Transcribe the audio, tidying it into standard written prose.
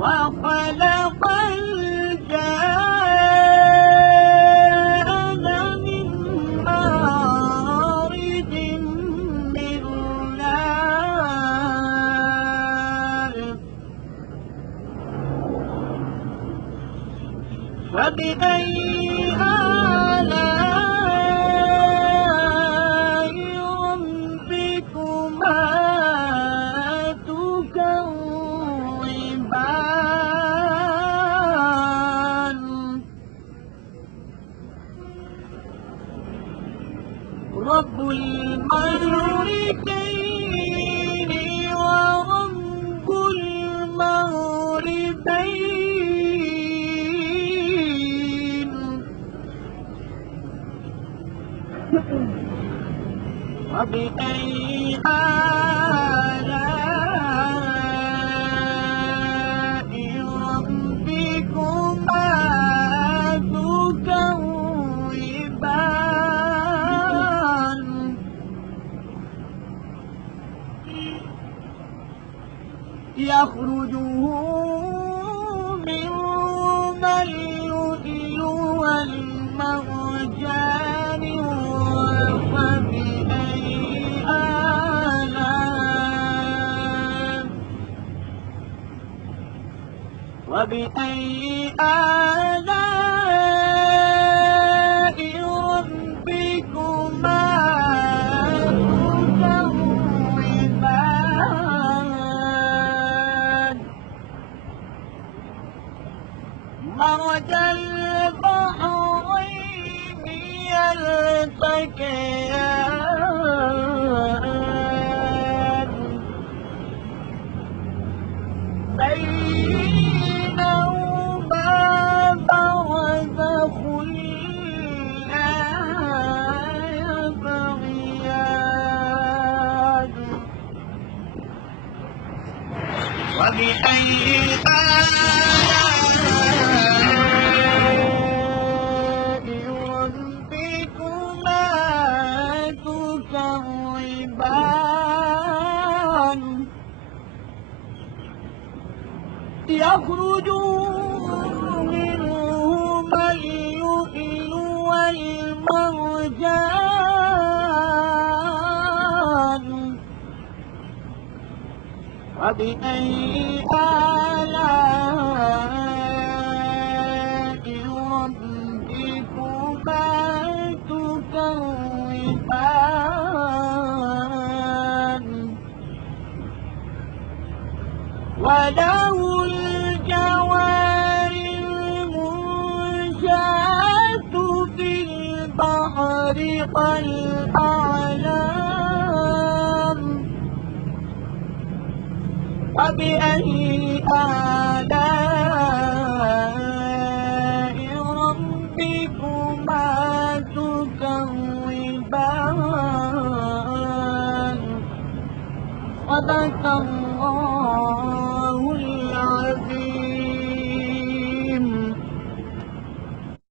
وخلق الجان من مارج من نار فبأي آلاء ربكما تكذبان رب المشرقين ورب المغربين وبأي آلاء ربكما تكذبان يخرجه منهما اللؤلؤ والمرجان وبأي آلاء ربكما تكذبان مرج البحرين يلتقيان بينهما برزخ لا يبغيان وبأي آلاء ربكما تكذبان يخرج منهما اللؤلؤ والمرجان وبأي آلاء ربكما تكذبان وله الجوار المنشآت في البحر كالأعلام فبأي آلاء ربكما تكذبان صدق الله